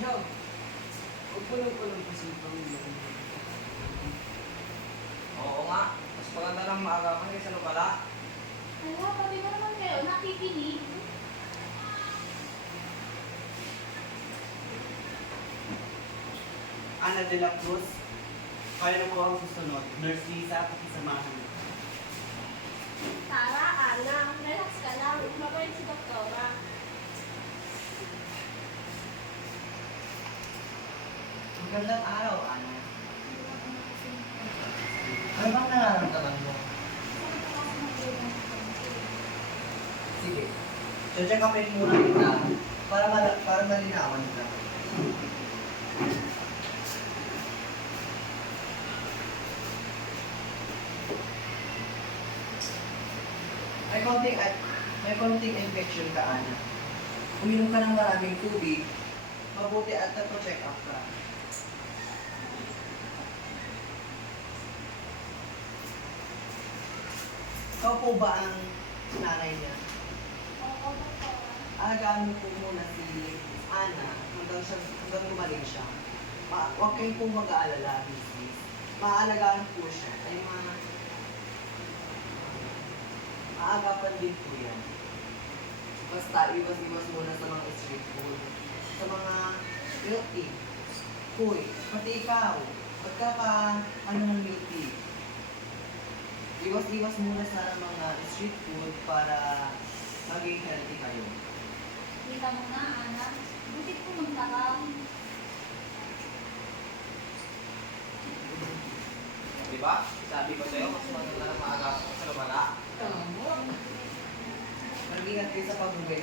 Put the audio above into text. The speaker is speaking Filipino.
Yo, magpulong-pulong kasi pang Oo nga. Mas maganda ng maagapan kaysa nabala. Hala, pati mo naman kayo, nakikinig. Ana de la Cruz. Kaya mo ang susunod. Nurse Lisa, pakisamahan mo. Tara, Ana, relax ka lang. Mabait si Doktora. Magandang araw, Ana. Ano bang nararamdaman mo? Sige. Check upin muna kita para malinawan ka. May konting infection ka, Ana. Uminom ka ng maraming tubig, mabuti at check up ka. Ikaw po ba ang nanay niya? Oo, Doktora. Alagaan mo po muna si Ana hanggang gumaling siya. Huwag kayong po mag-aalala, business. Maalagaan po siya. Ay maagapan din po yan. Basta iwas-iwas muna sa mga street food. Sa mga milk tea. Uy, pati ikaw. Ano ng milk tea. Iwas-iwas muna sa mga street food para maging healthy kayo. Kita mo na, Ana. Buti pumunta ka. Di ba? Sabi ko sa'yo, mas maganda ng maagapan kaysa nabala. Mag-ingat kayo sa pag-uwi.